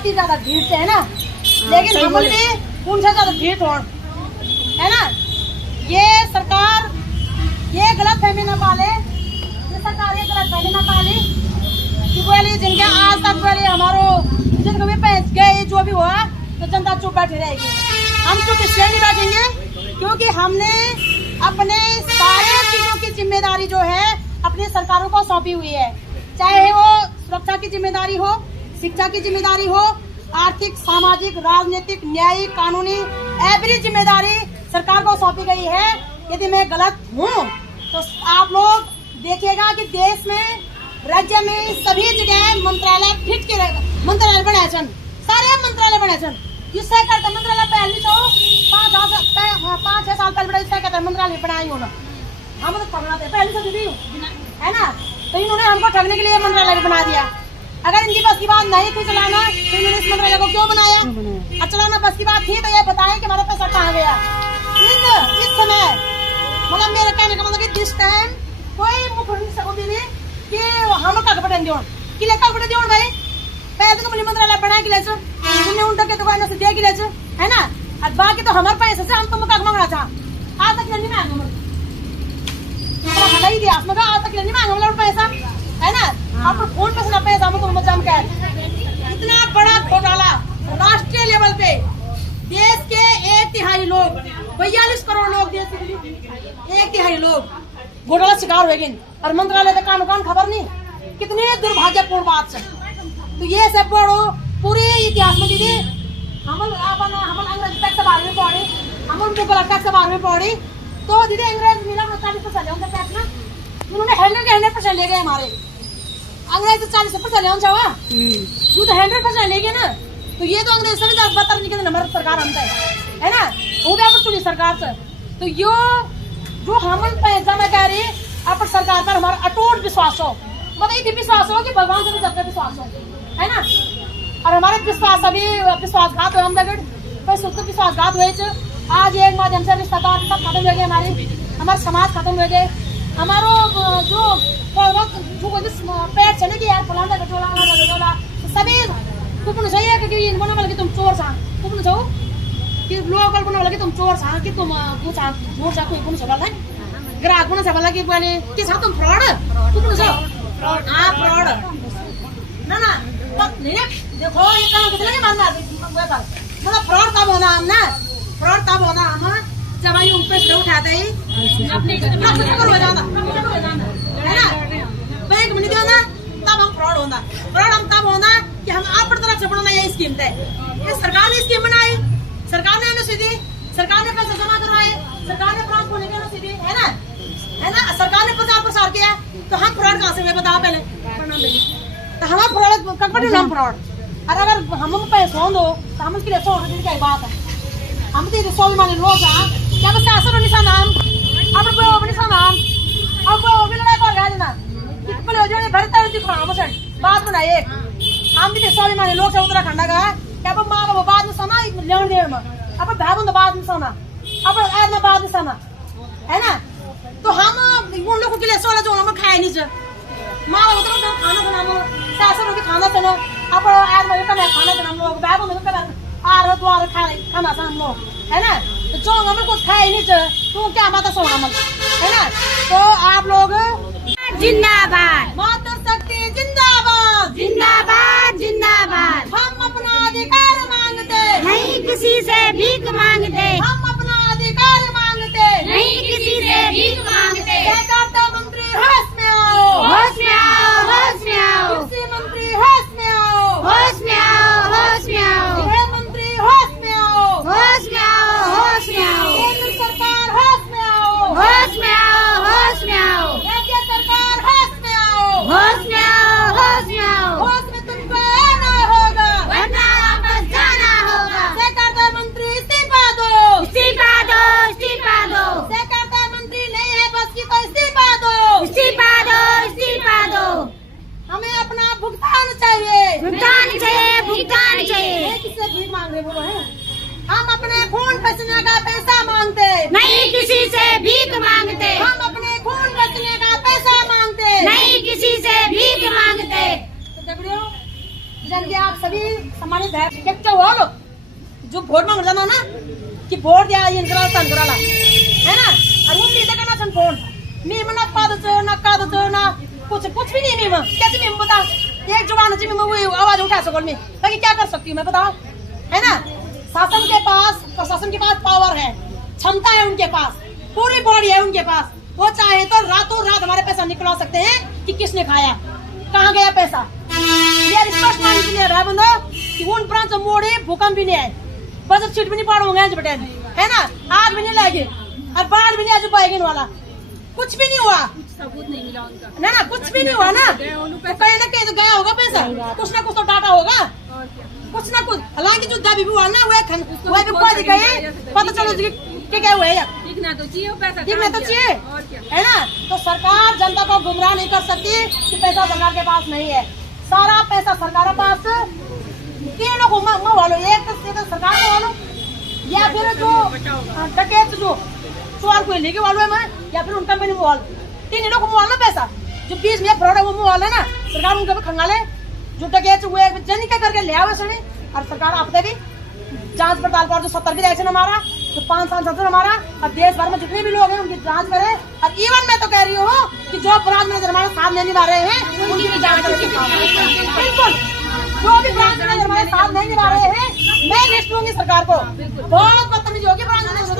बहुत ही ज्यादा भीड़ से है ना, लेकिन हम भी उनसे ज्यादा भीड़ हो है ना। ये सरकार ये गलत फहमी न पाले, ये सरकार ये गलत फहमी न पाले कि बोले जिनके आज तक बोले हमारो जिनको भी पैंच गए जो भी हुआ तो जनता चुप बैठी रहेगी। हम चुप इसलिए नहीं बैठेंगे क्योंकि हमने अपने सारे चीजों की जिम्मेदारी जो है अपनी सरकारों को सौंपी हुई है, चाहे वो सुरक्षा की जिम्मेदारी हो, शिक्षा की जिम्मेदारी हो, आर्थिक, सामाजिक, राजनीतिक, न्यायिक, कानूनी एवरी जिम्मेदारी सरकार को सौंपी गई है। यदि मैं गलत हूँ तो आप लोग देखिएगा कि देश में, राज्य में सभी जगह मंत्रालय फिट के मंत्रालय बने छन, सारे मंत्रालय बने छन। इससे करते मंत्रालय पहले तो 5-6 साल पहले बड़े इससे करते मंत्रालय बनाई हो ना, हम तो ठगना थे पहले से भी है ना, तो इन्होंने हमको ठगने के लिए मंत्रालय बना दिया। अगर इनकी बस की बात नहीं थी चलाना तो इन्होंने इस मंत्रालय को क्यों बनाया? और चलाना बस की बात थी तो ये बताएं कि हमारा पैसा कहाँ गया। इस समय मतलब मेरे कहने का मतलब कि दिस टाइम कोई मुख नहीं सको दीदी कि हम का बटन दियो कि ले का बटन दियो भाई पैसे को मंत्रालय बना के ले छो इन्होंने उन के दुकान से दे के ले छो है ना। और बाकी तो हमारे पैसे से हम तुम का मांगना था आज तक नहीं मांगो ही दिया आपने आज तक नहीं मांगो पैसा है ना। आप फोन पे से पैसा हमको जम के इतना बड़ा घोटाला राष्ट्रीय लेवल पे देश के 1/3 लोग 42 करोड़ लोग देश के 1/3 लोग घोटाला शिकार हो गए और मंत्रालय का कान खबर नहीं। कितनी दुर्भाग्यपूर्ण बात है। तो ये सब बड़ो पूरे इतिहास में दीदी हम अंग्रेज टैक्स बारे में पढ़ी, हम मुगल टैक्स बारे में पढ़ी तो दीदी अंग्रेज मिला 40% उनका टैक्स ना उन्होंने 100% ले गए हमारे अंग्रेज तो 40% ले जावा यू तो 100% ले गए ना। तो ये तो अंग्रेज से भी बता नहीं हमारी सरकार हम है ना, वो भी आप चुनी सरकार से। तो यो जो हम जमा कह रही आप सरकार पर हमारा अटूट विश्वास हो, मतलब ये विश्वास हो कि भगवान से भी ज्यादा विश्वास हो है ना। और हमारे विश्वास अभी विश्वासघात हो हम कोई सुख विश्वासघात हुए आज एक माध्यम से रिश्तेदार सब खत्म हो गए, हमारे समाज खत्म हो गए, हमारो जो पेट चले गया फलाना गटोला सभी तुम चाहिए कि इन्होंने बोला कि तुम चोर सा तुम चाहो कि लोकल बोला कि तुम चोर सा कि तुम चोर सा कोई बोला है ग्राहक बोला सा बोला कि बोले कि सा तुम फ्रॉड तुम फ्रॉड हाँ फ्रॉड ना ना नहीं देखो ये काम कितने के मारना मतलब फ्रॉड तब होना हम ना फ्रॉड तब होना हम जब आई उन पे से उठाते ही हो जाता है ना बैंक में नहीं देना तब हम फ्रॉड होना फ्रॉड हम तब होना कि हम आप तरफ से बनाना ये स्कीम थे ये सरकार ने स्कीम बनाई, सरकार ने एनओसीडी सरकार ने पैसा जमा करवाए, सरकार ने प्राप्त होने के एनओसीडी है ना सरकार ने प्रचार किया तो हम फ्रॉड कहाँ से हुए बताओ पहले। तो हम फ्रॉड कंपनी हम फ्रॉड और अगर हम पैसा दो तो हम उसके लिए 100 क्या बात है हम तो 100 माने लोग क्या बस असर निशा नाम अब निशा नाम अब भी लड़ाई कर गया ना कितने हो जाए भरता है दिखाओ सर बात बनाइए हम भी 100 माने लोग से उत्तराखंड का क्या अब माँ का बाद में समा लेन देन में अब भागो तो बाद में समा अब आज में बाद में समा है ना। तो हम उन लोगों के लिए 16 जो हम खाए नहीं माँ बाप तो खाना बनाना सासुर के खाना चलो अब आज में खाना हम लोग बाबू में आर द्वार खाना हम लोग है ना। तो जो हम कुछ खाए नहीं तो क्या बात है हम है ना। तो आप लोग जिंदाबाद मातृ शक्ति जिंदाबाद जिंदाबाद जिंदाबाद। हम अपना अधिकार मांगते नहीं किसी से भीख मांगते, हम अपना अधिकार मांगते नहीं किसी से भीख मांगते। सहकारिता मंत्री होश में आओ, होश में आओ, होश में आओ, कृषि मंत्री होश में आओ, होश में आओ, होश में आओ, गृह मंत्री होश में आओ, होश में आओ, होश में आओ, केंद्र सरकार होश में आओ, होश में आओ, होश में आओ, राज्य सरकार होश में आओ, होश में आओ, होश में आओ, होश में तुमको आना होगा वरना वापस जाना होगा। सहकारिता मंत्री इस्तीफा दो, इस्तीफा दो, इस्तीफा दो, सहकारिता मंत्री नहीं है बस की तो इस्तीफा दो, इस्तीफा दो, इस्तीफा दो। हमें अपना भुगतान चाहिए, भुगतान चाहिए, भुगतान चाहिए। किससे भीख मांग रहे बोलो है। हम अपने खून पसीने का पैसा मांगते नहीं किसी से भीख मांगते, हम अपने खून पसीने का पैसा मांगते नहीं किसी से भीख मांगते। तो जबड़ियों जन के आप सभी सम्मानित है क्या हुआ लो जो वोट मांग जाना ना कि वोट दिया इनकरा तनकराला है ना और वो नहीं देखा ना सन फोन मीम ना पादच ना कुछ भी नहीं मीम कैसे मीम बता एक जुबान से मीम वो आवाज उठा सको मैं बाकी क्या कर सकती हूँ मैं बताओ है ना शासन के पास प्रशासन के पास पावर है क्षमता है उनके पास पूरी बॉडी है उनके पास वो चाहे तो रातों रात हमारे पैसा निकलवा सकते हैं कि किसने खाया कहाँ गया पैसा ये स्पष्ट मांग के लिए भाई बंदो कि उन प्रांत मोड़े भूकंप भी नहीं आए बजट सीट भी नहीं पाड़ोगे आज बेटे है ना आज भी नहीं लगे और बाढ़ भी नहीं आज पाएगी वाला कुछ भी नहीं हुआ सबूत नहीं मिला उनका ना कुछ भी नहीं हुआ ना तो कहीं ना कहीं तो गया होगा पैसा कुछ ना कुछ तो डाटा होगा और क्या कुछ ना कुछ हालांकि जो दाबी भी हुआ ना वह भी कोई दिखाई पता चलो कि क्या हुआ है दिखना तो चाहिए वो पैसा दिखना तो चाहिए और क्या है ना तो सरकार जनता को गुमराह नहीं कर सकती कि पैसा सरकार के पास नहीं है सारा पैसा सरकार के पास तीनों को वालो एक तो सरकार को वालो या फिर जो डकैत जो चोर को लेके वालो है मैं या फिर उनका मैंने मोबाइल तीन लोग मोबाइल ना पैसा जो 20 में फ्रॉड है वो मोबाइल है ना सरकार उनके पे खंगाले जो डकैत हुए जन क्या करके ले आवे सभी और सरकार आपने भी जांच पड़ताल कर जो 70 भी इलेक्शन हमारा जो 5 साल संसद हमारा और देश भर में जितने भी लोग हैं उनकी जांच करे और इवन मैं तो कह रही हूँ कि जो अपराध में हमारा साथ नहीं निभा रहे हैं उनकी भी जांच करे बिल्कुल जो भी ब्रांच मैनेजर हमारे साथ नहीं निभा रहे हैं मैं लिस्ट दूंगी सरकार को बहुत बदतमीजी होगी ब्रांच मैनेजर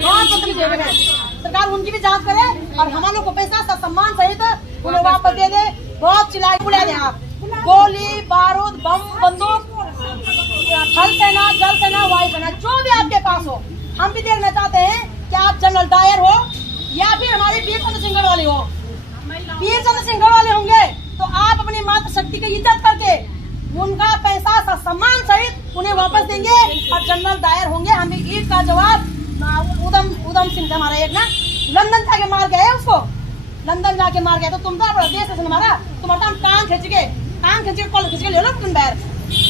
बहुत बदतमीजी होगी सरकार उनकी भी जांच करे और हम लोग को पैसा सम्मान सहित उन्हें वापस दे दे बहुत चिल्लाए बुला दे आप गोली बारूद बम बंदूक थल सेना जल सेना वायु सेना जो भी आपके पास हो हम भी देखना चाहते हैं कि आप जनरल डायर हो या फिर हमारे वीर चंद्र सिंह वाले हो वीर चंद्र सिंह वाले होंगे तो आप अपनी मातृ शक्ति की इज्जत करके उनका पैसा सम्मान सहित उन्हें वापस देंगे और जनरल डायर होंगे हम भी ईद का जवाब उधम सिंह हमारा एक ना लंदन जाके मार गए उसको लंदन जाके मार गए तो तुम तो देश से हमारा तुम्हारा टांग खींच के कॉल खींच के ले लो तुम बाहर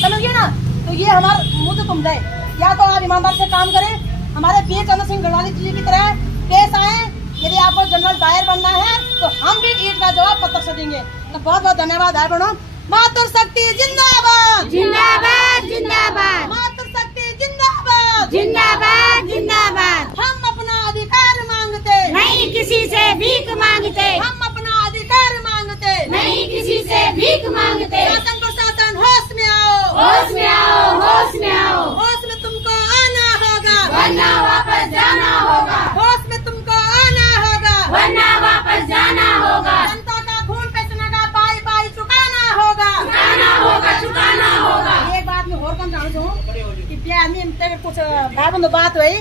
समझ गए ना तो ये हमारा मुंह तो तुम दे या तो आप ईमानदार से काम करें हमारे वीर चंद्र सिंह गढ़वाली जी की तरह पेश आए यदि आपको जनरल डायर बनना है तो हम भी ईद का जवाब पत्र से देंगे तो बहुत बहुत धन्यवाद है बहनों मातृ शक्ति जिंदाबाद जिंदाबाद जिंदाबाद मातृ शक्ति जिंदाबाद जिंदाबाद जिंदाबाद हम अपना अधिकार मांगते नहीं किसी से भीख मांगते हम अपना अधिकार मांगते नहीं किसी से भीख मांगते शासन प्रशासन होश में आओ होश में आओ होश में आओ होश में तुमको आना होगा वरना वापस जाना होगा होश में तुमको आना होगा वरना वापस जाना होगा जनता का खून पसीना का पाई पाई चुकाना होगा चुकाना होगा एक बात में और कम जानू कि आदमी कुछ भाई बंधु बात हुई